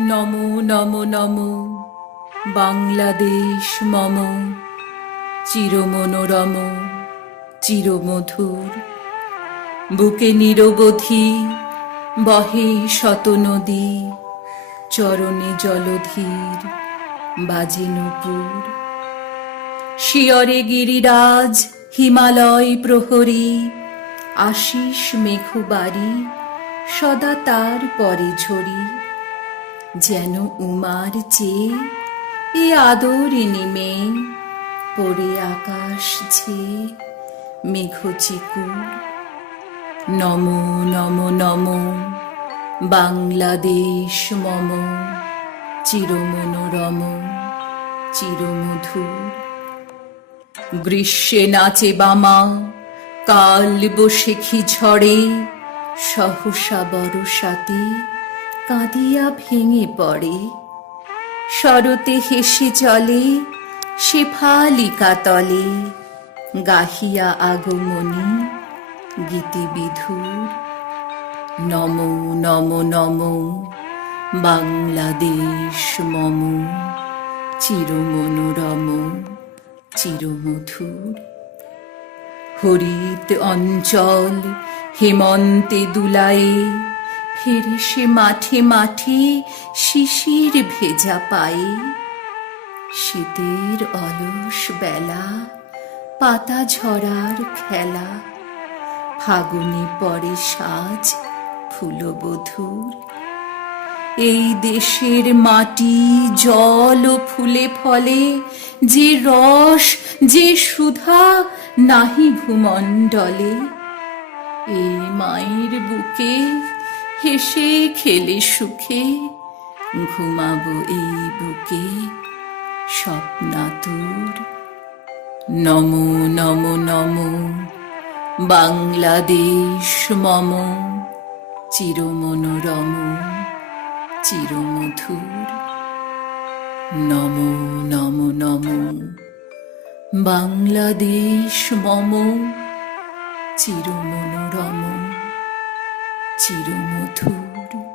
নমো নমো নমো বাংলাদেশ মম চিরমনোরম চিরমধুর। বুকে নিরবধি বহে শত নদী, চরণে জলধীর বাজে নূপুর। শিয়রে গিরিরাজ হিমালয় প্রহরী, আশিস মেঘবাড়ি সদা তার পরে ঝরি। যেন উমার চেয়ে এ আদরিনী মেয়ে, পড়ে আকাশ ঝেয়ে মেঘচিকুর। নমো নমো নমো বাংলাদেশ মম চিরমনোরম চিরমধুর। গ্রীষ্মে নাচে বামা কাল বৈশাখী ঝড়ে, সহসা বরষাতে কাঁদিয়া ভেঙে পড়ে। শরতে হেসে চলে শেফালিকা তলে, গাহিয়া আগমনী গীতিবিধুর। নমো নমো নমো বাংলাদেশ মম চিরমনোরম চিরমধুর। হরিত অঞ্চল হেমন্তে দুলায়ে, ফেরে সে মাঠে মাঠে শিশির ভেজা পায়ে। শীতের অলস বেলা পাতা ঝরার খেলা, ফাগুনে পরে সাজ ফুলবধূর। এই দেশের মাটি জল ও ফুলে ফলে, যে রস যে সুধা নাহি ভূমণ্ডলে। এই মায়ের বুকে হেসে খেলে সুখে, ঘুমাবো এই বুকে স্বপ্নাতুর। নমো নমো নমো বাংলাদেশ মম চিরমনোরম চিরমধুর। নমো নমো নমো বাংলাদেশ মম চিরমনোরম চিরমধুর।